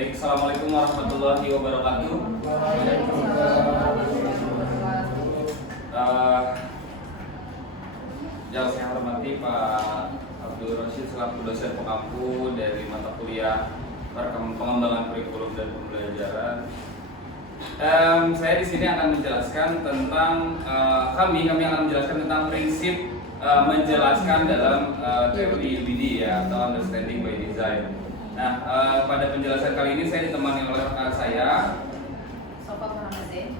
Baik, Assalamualaikum warahmatullahi wabarakatuh. Yang saya hormati Pak Abdul Rashid selaku dosen pengampu dari mata kuliah pengembangan kurikulum dan pembelajaran. Saya di sini akan menjelaskan tentang kami akan menjelaskan tentang prinsip menjelaskan dalam teori UBD ya, atau Understanding by Design. Nah, pada penjelasan kali ini saya ditemani oleh rekan saya,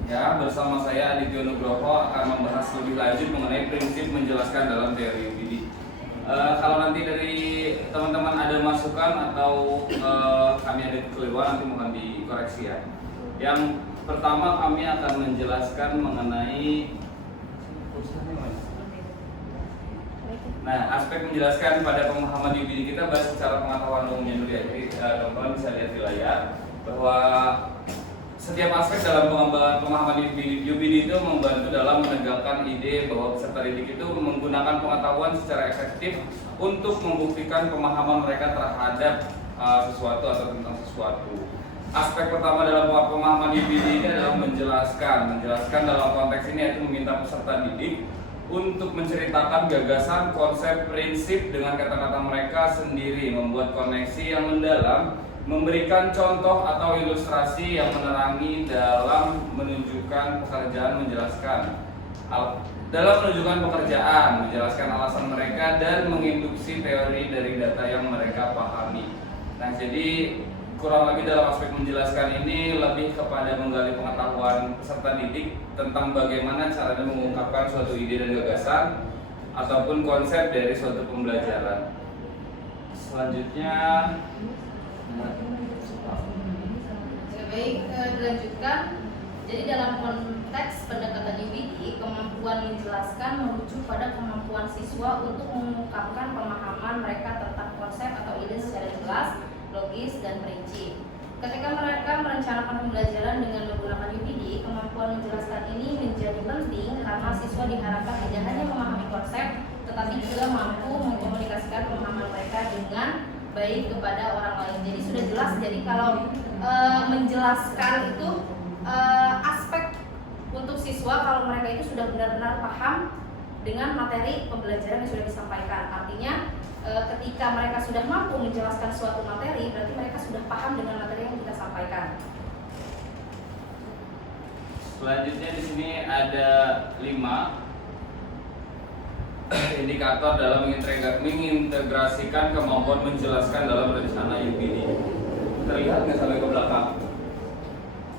ya, bersama saya Aditya Nugroho akan membahas lebih lanjut mengenai prinsip menjelaskan dalam teori UBD. Kalau nanti dari teman-teman ada masukan atau kami ada kekeliruan, nanti mohon dikoreksi ya. Yang pertama kami akan menjelaskan mengenai aspek menjelaskan pada pemahaman UBD kita bahas secara pengetahuan umumnya dulu ya. Jadi teman-teman bisa lihat di layar bahwa setiap aspek dalam pengembangan pemahaman UBD itu membantu dalam menegakkan ide bahwa peserta didik itu menggunakan pengetahuan secara efektif untuk membuktikan pemahaman mereka terhadap sesuatu atau tentang sesuatu. Aspek pertama dalam pemahaman UBD ini adalah menjelaskan dalam konteks ini yaitu meminta peserta didik untuk menceritakan gagasan, konsep, prinsip dengan kata-kata mereka sendiri, membuat koneksi yang mendalam, memberikan contoh atau ilustrasi yang menerangi dalam menunjukkan pekerjaan, menjelaskan alasan mereka dan menginduksi teori dari data yang mereka pahami. Nah, jadi kurang lebih dalam aspek menjelaskan ini lebih kepada menggali pengetahuan peserta didik tentang bagaimana caranya mengungkapkan suatu ide dan gagasan ataupun konsep dari suatu pembelajaran. Selanjutnya, baik, dilanjutkan. Jadi dalam konteks pendekatan UBD, kemampuan menjelaskan merujuk pada kemampuan siswa untuk mengungkapkan pemahaman mereka tentang konsep atau ide secara jelas, logis, dan perinci. Ketika mereka merencanakan pembelajaran dengan menggunakan UBD, kemampuan menjelaskan ini menjadi penting karena siswa diharapkan tidak hanya memahami konsep, tetapi juga mampu mengkomunikasikan pemahaman mereka dengan baik kepada orang lain. Jadi sudah jelas, jadi kalau menjelaskan itu aspek untuk siswa kalau mereka itu sudah benar-benar paham dengan materi pembelajaran yang sudah disampaikan. Artinya ketika mereka sudah mampu menjelaskan suatu materi, berarti mereka sudah paham dengan materi yang kita sampaikan. selanjutnya di sini ada 5 indikator dalam mengintegrasikan kemampuan menjelaskan dalam rencana UBD. Terlihat nggak sampai ke belakang?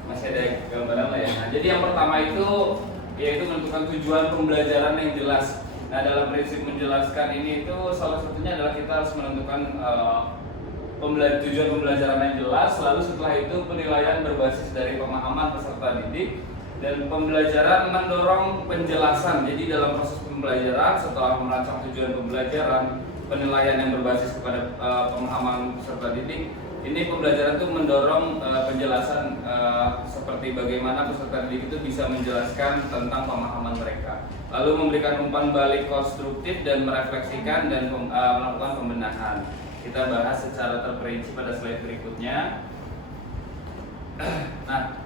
Masih ada gambaran lah ya. Nah, jadi yang pertama itu yaitu menentukan tujuan pembelajaran yang jelas. Nah, dalam prinsip menjelaskan ini itu salah satunya adalah kita harus menentukan tujuan pembelajaran yang jelas. Lalu setelah itu penilaian berbasis dari pemahaman peserta didik. Dan pembelajaran mendorong penjelasan. Jadi dalam proses pembelajaran setelah merancang tujuan pembelajaran, penilaian yang berbasis kepada pemahaman peserta didik, ini pembelajaran itu mendorong penjelasan seperti bagaimana peserta didik itu bisa menjelaskan tentang pemahaman mereka. Lalu memberikan umpan balik konstruktif dan merefleksikan dan melakukan pembenahan. Kita bahas secara terperinci pada slide berikutnya. Nah,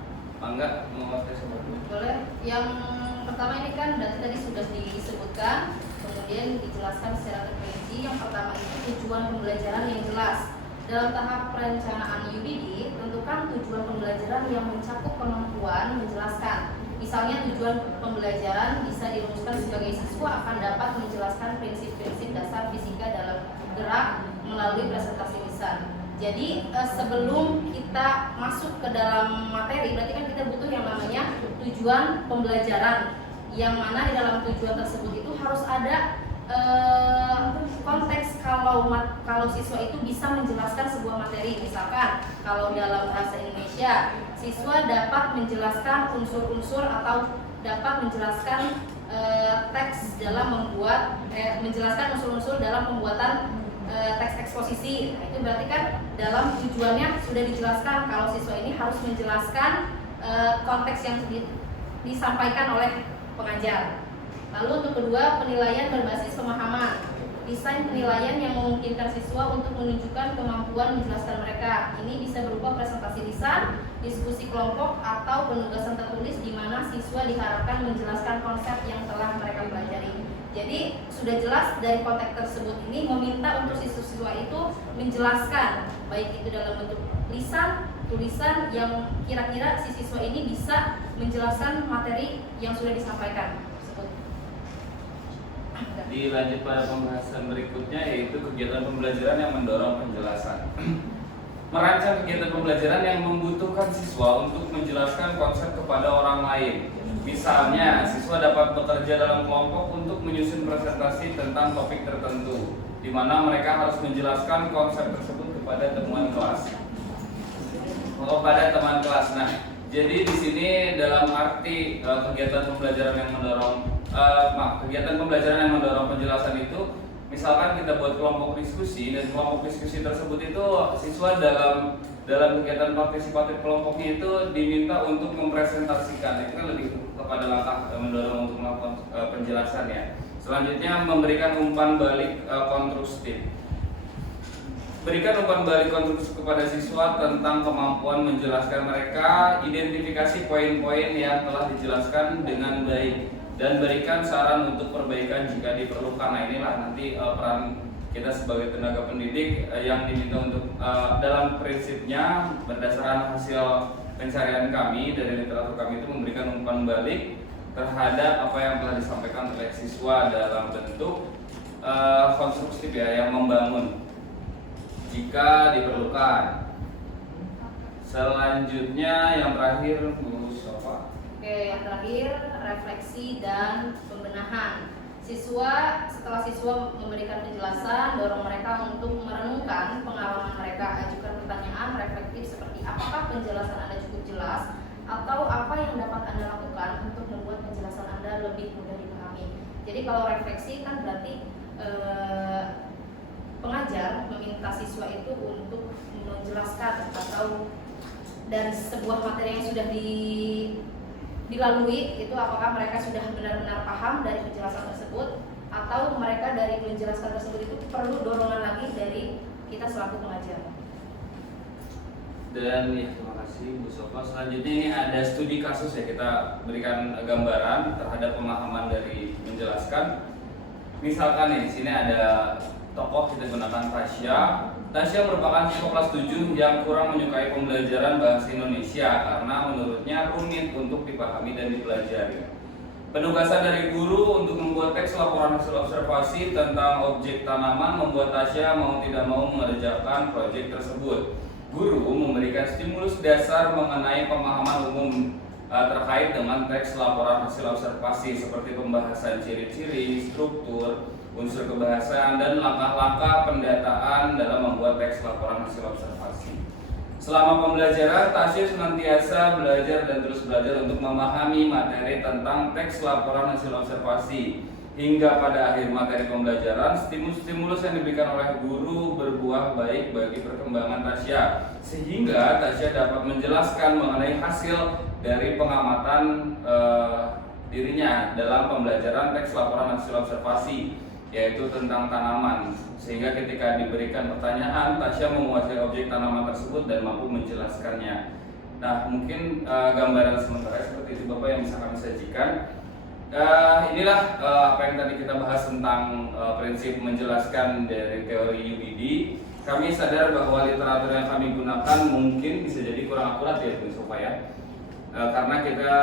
Angga mau tes dulu? Boleh. Yang pertama ini kan tadi sudah disebutkan, kemudian dijelaskan secara terperinci. Yang pertama itu tujuan pembelajaran yang jelas. Dalam tahap perencanaan UBD, tentukan tujuan pembelajaran yang mencakup kemampuan menjelaskan. Misalnya tujuan pembelajaran bisa dirumuskan sebagai siswa akan dapat menjelaskan prinsip-prinsip dasar fisika dalam gerak melalui presentasi lisan. Jadi sebelum kita masuk ke dalam materi, berarti kan kita butuh yang namanya tujuan pembelajaran, yang mana di dalam tujuan tersebut itu harus ada konteks kalau siswa itu bisa menjelaskan sebuah materi. Misalkan kalau dalam bahasa Indonesia, siswa dapat menjelaskan unsur-unsur atau dapat menjelaskan teks dalam menjelaskan unsur-unsur dalam pembuatan teks eksposisi. Nah, itu berarti kan dalam tujuannya sudah dijelaskan kalau siswa ini harus menjelaskan konteks yang disampaikan oleh pengajar. Lalu untuk kedua, penilaian berbasis pemahaman. Desain penilaian yang memungkinkan siswa untuk menunjukkan kemampuan menjelaskan mereka. Ini bisa berupa presentasi tulisan, diskusi kelompok, atau penugasan tertulis di mana siswa diharapkan menjelaskan konsep yang telah mereka pelajari. Jadi sudah jelas dari konteks tersebut ini meminta untuk siswa itu menjelaskan, baik itu dalam bentuk lisan, tulisan yang kira-kira si siswa ini bisa menjelaskan materi yang sudah disampaikan tersebut. Dilanjut pada pembahasan berikutnya, yaitu kegiatan pembelajaran yang mendorong penjelasan. Merancang kegiatan pembelajaran yang membutuhkan siswa untuk menjelaskan konsep kepada orang lain. Misalnya, siswa dapat bekerja dalam kelompok untuk menyusun presentasi tentang topik tertentu, di mana mereka harus menjelaskan konsep tersebut kepada teman kelas. Nah, jadi di sini dalam arti kegiatan pembelajaran yang mendorong penjelasan itu, misalkan kita buat kelompok diskusi, dan kelompok diskusi tersebut itu siswa dalam kegiatan partisipatif kelompoknya itu diminta untuk mempresentasikan. Itu kan lebih kepada langkah mendorong untuk melakukan penjelasan ya. Selanjutnya, memberikan umpan balik konstruktif. Berikan umpan balik konstruktif kepada siswa tentang kemampuan menjelaskan mereka, identifikasi poin-poin yang telah dijelaskan dengan baik, dan berikan saran untuk perbaikan jika diperlukan. Nah, inilah nanti peran kita sebagai tenaga pendidik yang diminta untuk dalam prinsipnya berdasarkan hasil pencarian kami dari literatur kami itu memberikan umpan balik terhadap apa yang telah disampaikan oleh siswa dalam bentuk konstruktif ya, yang membangun jika diperlukan. Selanjutnya yang terakhir Bu Sofa. Oke, yang terakhir refleksi dan pembenahan. Setelah siswa memberikan penjelasan, dorong mereka untuk merenungkan pengalaman mereka, ajukan pertanyaan reflektif seperti apakah penjelasan Anda cukup jelas, atau apa yang dapat Anda lakukan untuk membuat penjelasan Anda lebih mudah dipahami. Jadi kalau refleksi kan berarti pengajar meminta siswa itu untuk menjelaskan atau dari sebuah materi yang sudah dilalui itu apakah mereka sudah benar-benar paham dari penjelasan tersebut, atau mereka dari penjelasan tersebut itu perlu dorongan lagi dari kita selaku pengajar. Dan ya, terima kasih Bu Sofa. Selanjutnya ini ada studi kasus ya, kita berikan gambaran terhadap pemahaman dari menjelaskan. Misalkan nih, di sini ada tokoh, kita gunakan Tasya. Tasya merupakan siswa kelas 7 yang kurang menyukai pembelajaran bahasa Indonesia karena menurutnya rumit untuk dipahami dan dipelajari. Penugasan dari guru untuk membuat teks laporan hasil observasi tentang objek tanaman membuat Tasya mau tidak mau mengerjakan proyek tersebut. Guru memberikan stimulus dasar mengenai pemahaman umum terkait dengan teks laporan hasil observasi seperti pembahasan ciri-ciri, struktur, unsur kebahasaan, dan langkah-langkah pendataan dalam membuat teks laporan hasil observasi. Selama pembelajaran, Tasya senantiasa belajar dan terus belajar untuk memahami materi tentang teks laporan hasil observasi. Hingga pada akhir materi pembelajaran, stimulus-stimulus yang diberikan oleh guru berbuah baik bagi perkembangan Tasya, sehingga Tasya dapat menjelaskan mengenai hasil dari pengamatan dirinya dalam pembelajaran teks laporan hasil observasi, yaitu tentang tanaman, sehingga ketika diberikan pertanyaan, Tasya menguasai objek tanaman tersebut dan mampu menjelaskannya. Nah, mungkin gambaran sementara seperti itu Bapak yang bisa kami sajikan. Inilah apa yang tadi kita bahas tentang prinsip menjelaskan dari teori UBD. Kami sadar bahwa literatur yang kami gunakan mungkin bisa jadi kurang akurat ya Bu Sofa ya, karena kita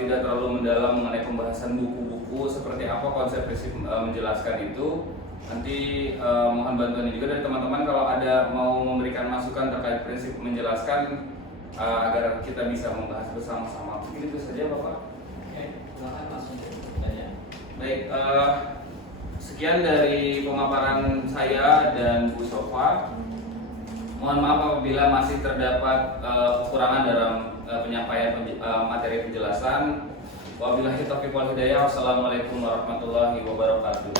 tidak terlalu mendalam mengenai pembahasan buku-buku seperti apa konsep prinsip menjelaskan itu. Nanti mohon bantuan juga dari teman-teman kalau ada mau memberikan masukan terkait prinsip menjelaskan agar kita bisa membahas bersama-sama. Mungkin itu saja Bapak. Oke, silakan langsung bertanya. Baik, sekian dari pemaparan saya dan Bu Sofa. Mohon maaf apabila masih terdapat kekurangan dalam penyampaian materi penjelasan. Wabillahi taufiq wal hidayah. Wassalamualaikum warahmatullahi wabarakatuh.